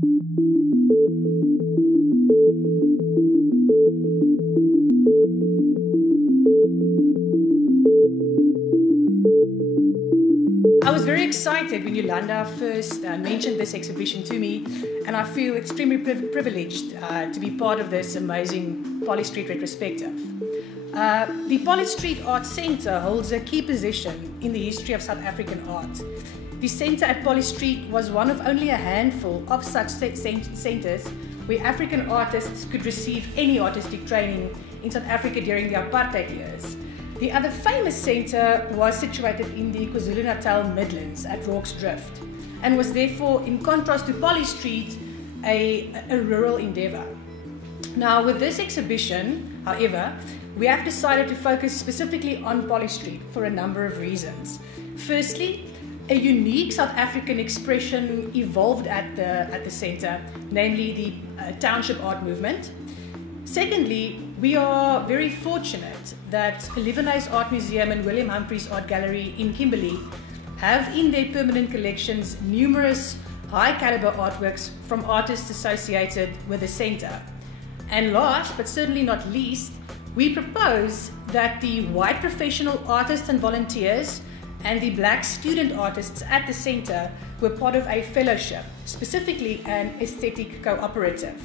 I was very excited when Yolanda first mentioned this exhibition to me, and I feel extremely privileged to be part of this amazing Polly Street Retrospective. The Polly Street Art Centre holds a key position in the history of South African art. The centre at Polly Street was one of only a handful of such centres where African artists could receive any artistic training in South Africa during the apartheid years. The other famous centre was situated in the KwaZulu-Natal Midlands at Rorke's Drift, and was therefore, in contrast to Polly Street, a rural endeavour. Now, with this exhibition, however, we have decided to focus specifically on Polly Street for a number of reasons. Firstly, a unique South African expression evolved at the centre, namely the township art movement. Secondly, we are very fortunate that Oliewenhuis Art Museum and Humphrey's Art Gallery in Kimberley have in their permanent collections numerous high-caliber artworks from artists associated with the centre. And last, but certainly not least, we propose that the white professional artists and volunteers and the black student artists at the centre were part of a fellowship, specifically an aesthetic cooperative.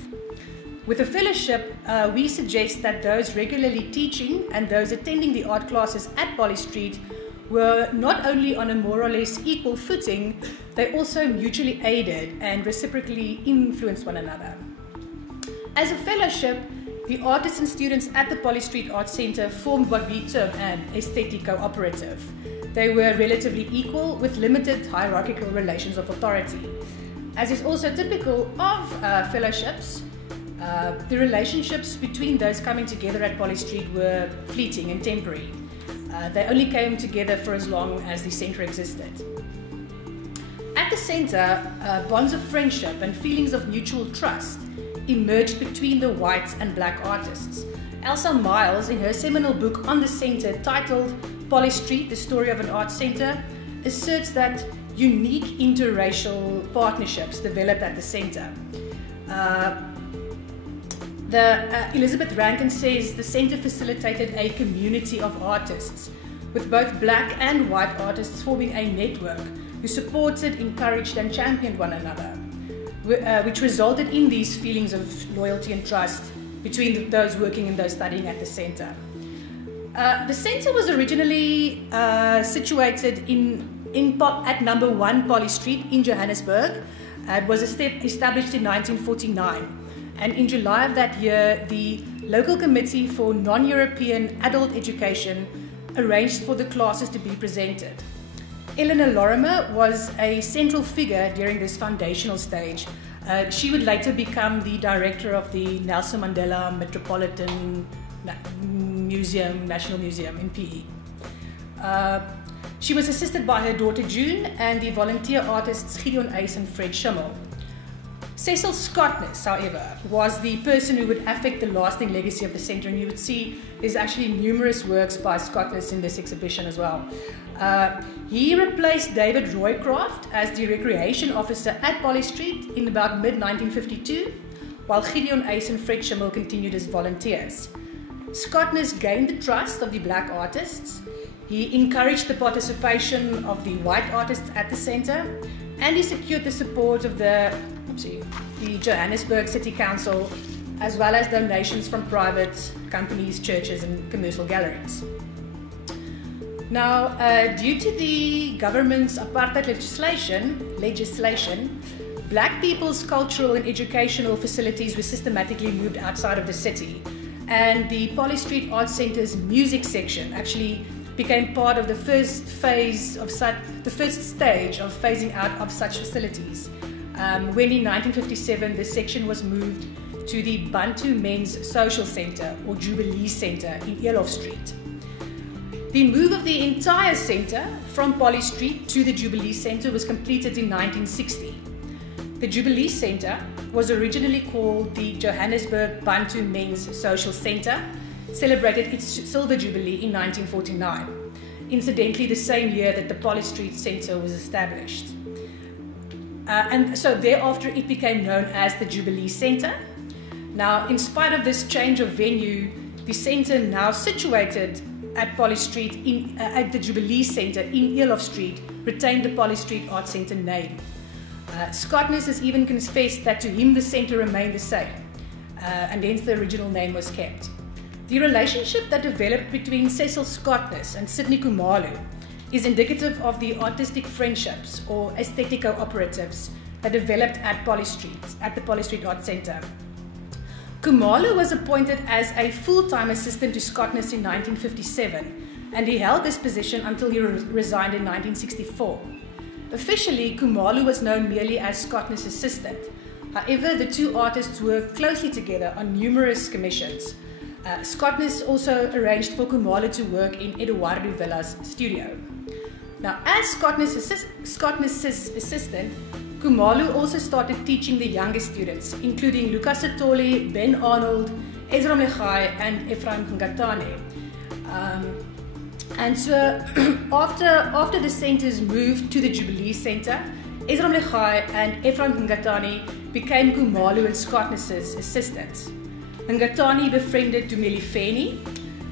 With a fellowship, we suggest that those regularly teaching and those attending the art classes at Polly Street were not only on a more or less equal footing, they also mutually aided and reciprocally influenced one another. As a fellowship, the artists and students at the Polly Street Art Centre formed what we term an aesthetic cooperative. They were relatively equal with limited hierarchical relations of authority. As is also typical of fellowships, the relationships between those coming together at Polly Street were fleeting and temporary. They only came together for as long as the centre existed. At the centre, bonds of friendship and feelings of mutual trust emerged between the white and black artists. Elsa Miles, in her seminal book on the centre titled Polly Street, The Story of an Art Centre, asserts that unique interracial partnerships developed at the centre. Elizabeth Rankin says the centre facilitated a community of artists, with both black and white artists forming a network who supported, encouraged and championed one another, which resulted in these feelings of loyalty and trust between those working and those studying at the centre. The centre was originally situated at number 1 Polly Street in Johannesburg. It was established in 1949. And in July of that year, the local committee for non-European adult education arranged for the classes to be presented. Eleanor Lorimer was a central figure during this foundational stage. She would later become the director of the Nelson Mandela Metropolitan Museum, National Museum in PE. She was assisted by her daughter June and the volunteer artists Gideon Eys and Fred Schimmel. Cecil Skotness, however, was the person who would affect the lasting legacy of the centre, and you would see there's actually numerous works by Skotness in this exhibition as well. He replaced David Roycroft as the recreation officer at Polly Street in about mid-1952, while Gideon Eys and Fred Schimmel continued as volunteers. Skotness gained the trust of the black artists. He encouraged the participation of the white artists at the centre, and he secured the support of the Johannesburg City Council, as well as donations from private companies, churches and commercial galleries. Now, due to the government's apartheid legislation, black people's cultural and educational facilities were systematically moved outside of the city, and the Polly Street Art Centre's music section actually became part of the first stage of phasing out of such facilities. When in 1957 the section was moved to the Bantu Men's Social Centre, or Jubilee Centre, in Elof Street. The move of the entire centre from Polly Street to the Jubilee Centre was completed in 1960. The Jubilee Centre was originally called the Johannesburg Bantu Men's Social Centre, celebrated its Silver Jubilee in 1949, incidentally the same year that the Polly Street Centre was established. And so thereafter it became known as the Jubilee Centre. Now, in spite of this change of venue, the centre now situated at Polly Street, at the Jubilee Centre in Elof Street, retained the Polly Street Art Centre name. Skotness has even confessed that to him the centre remained the same, and hence the original name was kept. The relationship that developed between Cecil Skotness and Sidney Khumalo is indicative of the artistic friendships or aesthetic cooperatives that developed at Polly Street, at the Polly Street Art Centre. Khumalo was appointed as a full-time assistant to Skotness in 1957, and he held this position until he resigned in 1964. Officially, Khumalo was known merely as Skotness' assistant. However, the two artists worked closely together on numerous commissions. Skotness also arranged for Khumalo to work in Eduardo Villa's studio. Now, as Skotness' assistant, Khumalo also started teaching the younger students, including Lucas Setoli, Ben Arnold, Ezra Mlegai, and Ephraim Ngatane. And so, after the centres moved to the Jubilee Centre, Ezra Mlegai and Ephraim Ngatane became Khumalo and Skotness' assistants. Ngatane befriended Dumeli Feni,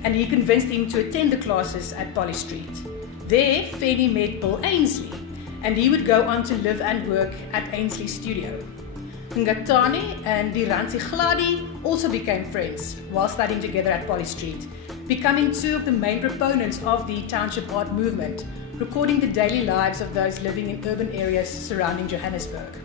and he convinced him to attend the classes at Polly Street. There, Feni met Bill Ainsley, and he would go on to live and work at Ainsley's studio. Ngatane and Diranzi Gladi also became friends while studying together at Polly Street, becoming two of the main proponents of the township art movement, recording the daily lives of those living in urban areas surrounding Johannesburg.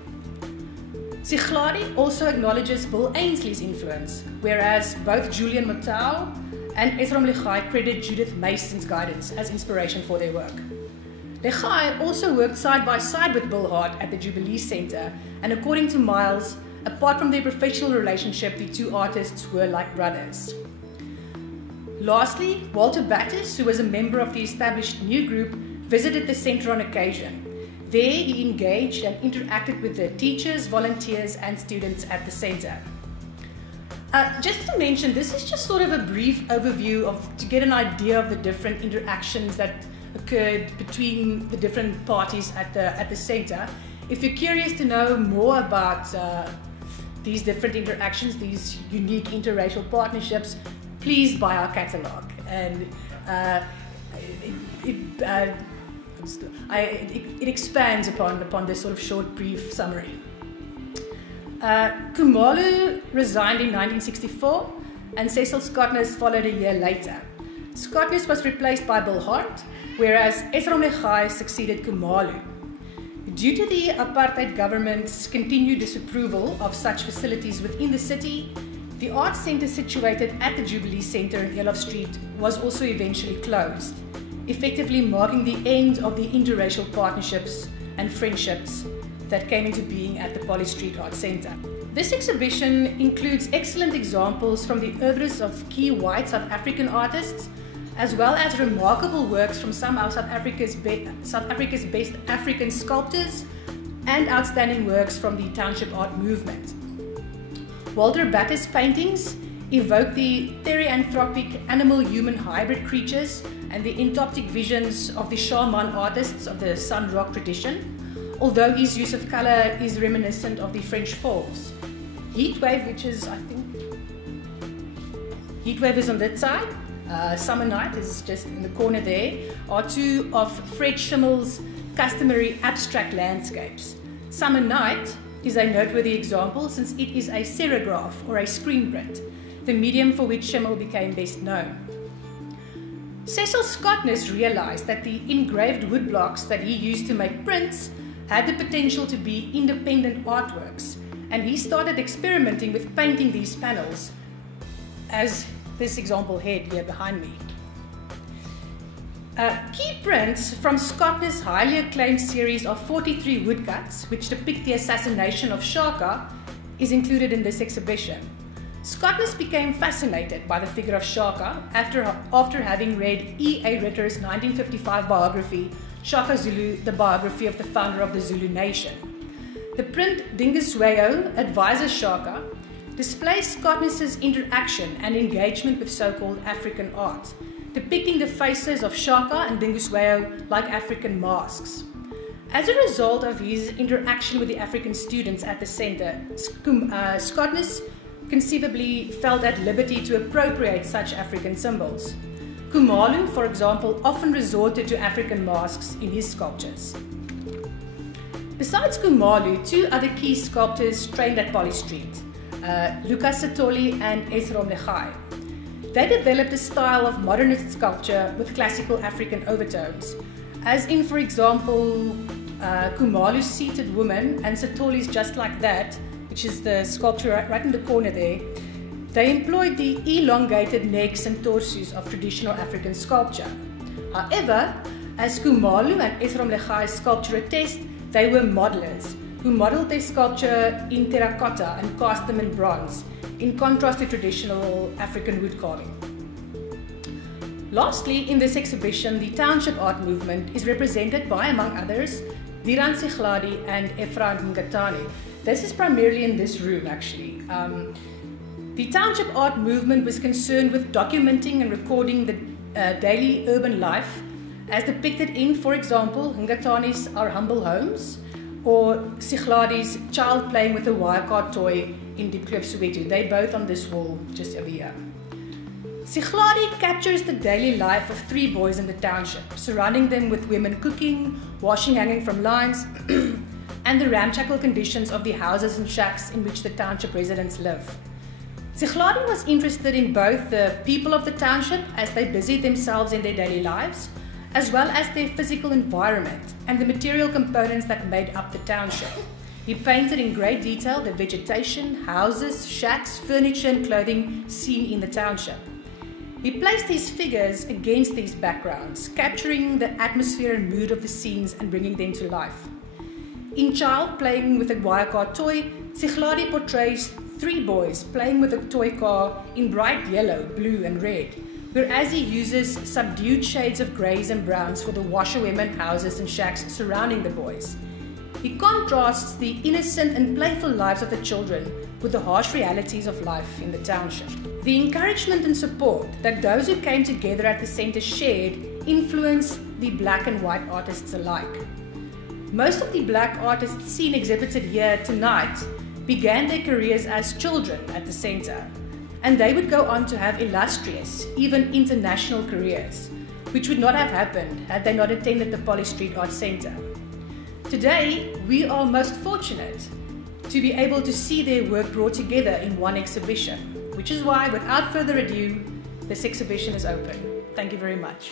Gladi also acknowledges Bill Ainsley's influence, whereas both Julian Motau and Ezra Mlegai credit Judith Mason's guidance as inspiration for their work. Mlegai also worked side by side with Bill Hart at the Jubilee Centre, and according to Miles, apart from their professional relationship, the two artists were like brothers. Lastly, Walter Battis, who was a member of the established new group, visited the centre on occasion. There he engaged and interacted with the teachers, volunteers and students at the centre. Just to mention, this is just sort of a brief overview to get an idea of the different interactions that occurred between the different parties at the centre. If you're curious to know more about these different interactions, these unique interracial partnerships, please buy our catalogue, and it expands upon this sort of short, brief summary. Khumalo resigned in 1964, and Cecil Skotness followed a year later. Skotness was replaced by Bill Hart, whereas Ezra Mlegai succeeded Khumalo. Due to the apartheid government's continued disapproval of such facilities within the city, the art centre situated at the Jubilee Centre in Elof Street was also eventually closed, effectively marking the end of the interracial partnerships and friendships that came into being at the Polly Street Art Centre. This exhibition includes excellent examples from the oeuvres of key white South African artists, as well as remarkable works from some of South Africa's best African sculptors and outstanding works from the township art movement. Walter Battis' paintings evoke the therianthropic animal-human hybrid creatures and the entoptic visions of the shaman artists of the Sun Rock tradition, although his use of colour is reminiscent of the French Falls. Heatwave, which is, I think, Heatwave is on that side, Summer Night is just in the corner there, are two of Fred Schimmel's customary abstract landscapes. Summer Night is a noteworthy example since it is a serigraph or a screen print, the medium for which Schimmel became best known. Cecil Skotness realized that the engraved woodblocks that he used to make prints had the potential to be independent artworks, and he started experimenting with painting these panels, as this example head here behind me. Key prints from Skotness' highly acclaimed series of 43 woodcuts, which depict the assassination of Shaka, is included in this exhibition. Skotness became fascinated by the figure of Shaka after having read E.A. Ritter's 1955 biography, Shaka Zulu, the biography of the founder of the Zulu nation. The print Dingiswayo advises Shaka displays Skotness' interaction and engagement with so-called African art, depicting the faces of Shaka and Dingiswayo like African masks. As a result of his interaction with the African students at the center, Skotness conceivably felt at liberty to appropriate such African symbols. Khumalo, for example, often resorted to African masks in his sculptures. Besides Khumalo, two other key sculptors trained at Polly Street, Lucas Saoli and Esrom Legai. They developed a style of modernist sculpture with classical African overtones, as in, for example, Khumalo's Seated Woman and Saoli's Just Like That, which is the sculpture right in the corner there. They employed the elongated necks and torsos of traditional African sculpture. However, as Khumalo and Esrom Legai's sculpture attest, they were modelers who modeled their sculpture in terracotta and cast them in bronze, in contrast to traditional African wood carving. Lastly, in this exhibition, the township art movement is represented by, among others, Diran Sighladi and Efraim Ngatani. This is primarily in this room, actually. The township art movement was concerned with documenting and recording the daily urban life as depicted in, for example, Ngatani's Our Humble Homes or Sighladi's Child Playing with a Wirecard Toy in Diepkloof, Soweto. They're both on this wall just over here. Sighladi captures the daily life of three boys in the township, surrounding them with women cooking, washing hanging from lines, and the ramshackle conditions of the houses and shacks in which the township residents live. Sighladi was interested in both the people of the township as they busied themselves in their daily lives, as well as their physical environment and the material components that made up the township. He painted in great detail the vegetation, houses, shacks, furniture and clothing seen in the township. He placed his figures against these backgrounds, capturing the atmosphere and mood of the scenes and bringing them to life. In Child Playing with a Wirecard Toy, Sighladi portrays three boys playing with a toy car in bright yellow, blue and red, whereas he uses subdued shades of greys and browns for the washerwomen, houses and shacks surrounding the boys. He contrasts the innocent and playful lives of the children with the harsh realities of life in the township. The encouragement and support that those who came together at the centre shared influenced the black and white artists alike. Most of the black artists seen exhibited here tonight began their careers as children at the centre, and they would go on to have illustrious, even international careers, which would not have happened had they not attended the Polly Street Art Centre. Today, we are most fortunate to be able to see their work brought together in one exhibition, which is why, without further ado, this exhibition is open. Thank you very much.